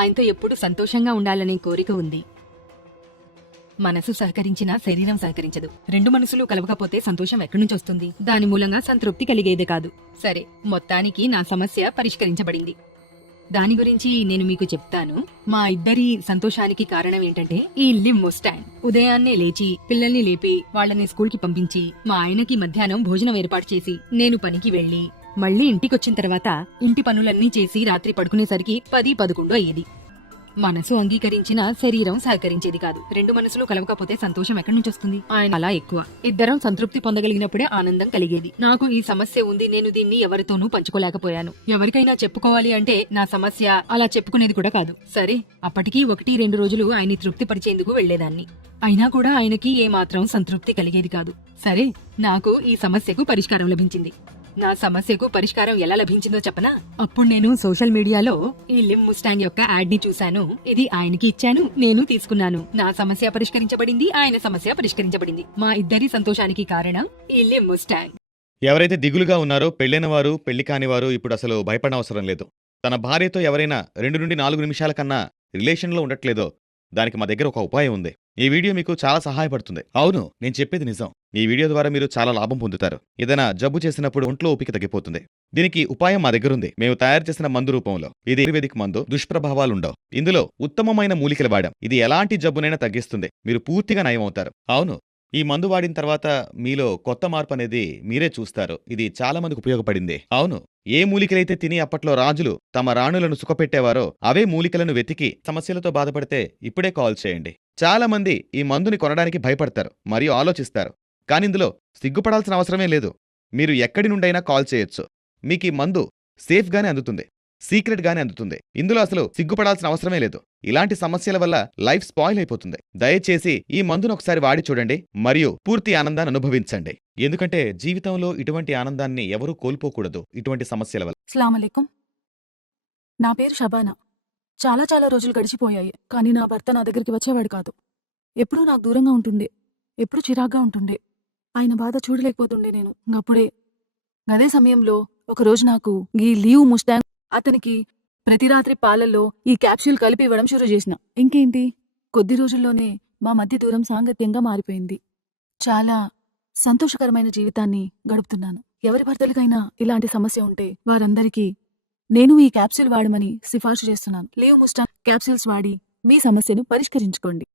ఆయనతో ఎప్పుడూ సంతోషంగా ఉండాలనే కోరిక ఉంది. మనసు సహకరించినా శరీరం సహకరించదు. రెండు మనసులు కలవకపోతే సంతోషం ఎక్కడి నుంచి వస్తుంది? దాని మూలంగా సంతృప్తి కలిగేదే కాదు. సరే, మొత్తానికి నా సమస్య పరిష్కరించబడింది. దాని గురించి నేను మీకు చెప్తాను. మా ఇద్దరి సంతోషానికి కారణం ఏంటంటే ఈ లిమ్ ముస్టాంగ్. ఉదయాన్నే లేచి పిల్లల్ని లేపి వాళ్ళని స్కూల్ కి పంపించి మా ఆయనకి మధ్యాహ్నం భోజనం ఏర్పాటు చేసి నేను పనికి వెళ్లి మళ్లీ ఇంటికొచ్చిన తర్వాత ఇంటి పనులన్నీ చేసి రాత్రి పడుకునేసరికి 10-11 అయ్యేది. మనసు అంగీకరించిన శరీరం సహకరించేది కాదు. రెండు మనసులు కలవకపోతే సంతోషం ఎక్కడి నుంచి వస్తుంది? ఆయన అలా ఎక్కువ. ఇద్దరం సంతృప్తి పొందగలిగినప్పుడే ఆనందం కలిగేది. నాకు ఈ సమస్య ఉంది, నేను దీన్ని ఎవరితోనూ పంచుకోలేకపోయాను. ఎవరికైనా చెప్పుకోవాలి అంటే నా సమస్య అలా చెప్పుకునేది కూడా కాదు. సరే, అప్పటికీ 1-2 రోజులు ఆయన్ని తృప్తి పరిచేందుకు వెళ్లేదాన్ని. అయినా కూడా ఆయనకి ఏమాత్రం సంతృప్తి కలిగేది కాదు. సరే, నాకు ఈ సమస్యకు పరిష్కారం లభించింది. నా సమస్యకు పరిష్కారం ఎలా లభించిందో చెప్పనా? అప్పుడు నేను సోషల్ మీడియాలో ఈ లిమ్ ముస్టాంగ్ యొక్క యాడ్ ని చూశాను. ఇది ఆయనకి ఇచ్చాను, నేను తీసుకున్నాను. నా సమస్య పరిష్కరించబడింది, ఆయన సమస్య పరిష్కరించబడింది. మా ఇద్దరి సంతోషానికి కారణం ఈ లిమ్ ముస్టాంగ్. ఎవరైతే దిగులుగా ఉన్నారో పెళ్లైన వారు పెళ్లి కాని వారు ఇప్పుడు అసలు భయపడనవసరం లేదు. తన భార్యతో ఎవరైనా 2-4 నిమిషాల కన్నా రిలేషన్లో ఉండట్లేదో దానికి మా దగ్గర ఒక ఉపాయం ఉంది. ఈ వీడియో మీకు చాలా సహాయపడుతుంది. అవును, నేను చెప్పేది నిజం. ఈ వీడియో ద్వారా మీరు చాలా లాభం పొందుతారు. ఏదైనా జబ్బు చేసినప్పుడు ఒంట్లో ఓపిక తగ్గిపోతుంది. దీనికి ఉపాయం మా దగ్గరుంది. మేము తయారు చేసిన మందు రూపంలో. ఇది ఆయుర్వేదిక్ మందు, దుష్ప్రభావాలుండవు. ఇందులో ఉత్తమమైన మూలికలు వాడాం. ఇది ఎలాంటి జబ్బునైనా తగ్గిస్తుంది. మీరు పూర్తిగా నయమవుతారు. అవును, ఈ మందు వాడిన తర్వాత మీలో కొత్త మార్పు అనేది మీరే చూస్తారు. ఇది చాలా మందికి ఉపయోగపడింది. అవును, ఏ మూలికలైతే తిని అప్పట్లో రాజులు తమ రాణులను సుఖపెట్టేవారో అవే మూలికలను వెతికి సమస్యలతో బాధపడితే ఇప్పుడే కాల్ చేయండి. చాలా మంది ఈ మందుని కొనడానికి భయపడతారు మరియు ఆలోచిస్తారు. కానీ ఇందులో సిగ్గుపడాల్సిన అవసరమే లేదు. మీరు ఎక్కడి నుండైనా కాల్ చేయొచ్చు. మీకు ఈ మందు సేఫ్ గానే అందుతుంది, సీక్రెట్ గానే అందుతుంది. ఇందులో అసలు సిగ్గుపడాల్సిన అవసరమే లేదు. ఇలాంటి సమస్యల వల్ల లైఫ్ స్పాయిల్ అయిపోతుంది. దయచేసి ఈ మందును ఒకసారి వాడి చూడండి మరియు పూర్తి ఆనందాన్ని అనుభవించండి. ఎందుకంటే జీవితంలో ఇటువంటి ఆనందాన్ని ఎవరూ కోల్పోకూడదు ఇటువంటి సమస్యల వల్ల. అస్సలాముఅలైకుం. నా పేరు షబానా. చాలా రోజులు గడిచిపోయాయి, కానీ నా భర్త నా దగ్గరికి వచ్చేవాడు కాదు. ఎప్పుడూ నాకు దూరంగా ఉంటుండే, ఎప్పుడూ చిరాగ్గా ఉంటుండే. ఆయన బాధ చూడలేకపోతుండే నేను. అప్పుడే అదే సమయంలో ఒకరోజు నాకు ఈ లీవ్ ముస్టాంగ్ అతనికి ప్రతి రాత్రి పాలల్లో ఈ క్యాప్సూల్ కలిపి ఇవ్వడం షురూ చేసిన. ఇంకేంటి, కొద్ది రోజుల్లోనే మా మధ్య దూరం సాంగత్యంగా మారిపోయింది. చాలా సంతోషకరమైన జీవితాన్ని గడుపుతున్నాను. ఎవరి భర్తలకైనా ఇలాంటి సమస్య ఉంటే వారందరికీ నేను ఈ క్యాప్సూల్ వాడమని సిఫార్సు చేస్తున్నాను. లీవ్ ముస్టాంగ్ క్యాప్సూల్స్ వాడి మీ సమస్యను పరిష్కరించుకోండి.